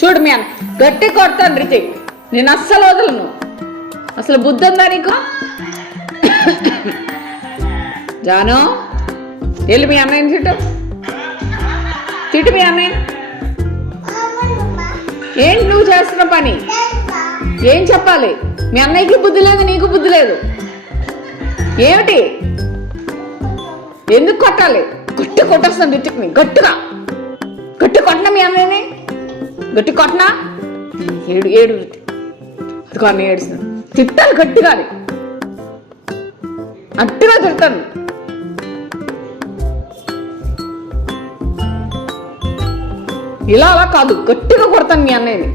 చూడు మీ అన్న గట్టి కొడతాను రితిక్, నేను అస్సలు వదలను. అసలు బుద్ధి ఉందా నీకు? జాను వెళ్ళి మీ అన్నయ్యని తిట్టు మీ అన్నయ్య. ఏంటి నువ్వు చేస్తున్న పని? ఏం చెప్పాలి? మీ అన్నయ్యకి బుద్ధి లేదు, నీకు బుద్ధి లేదు. ఏమిటి? ఎందుకు కొట్టాలి? గట్టి కొట్టేస్తాను రితిక్ని, గట్టిగా గట్టి కొట్టనా మీ అన్నయ్యని? గట్టి కొట్టనా? ఏడు ఏడు అదిగో అన్న ఏడుస్తున్నాను. తిట్టాలి గట్టిగా, గట్టిగా తిడతాను. ఇలా అలా కాదు, గట్టిగా కొడతాను మీ అన్నయ్యని.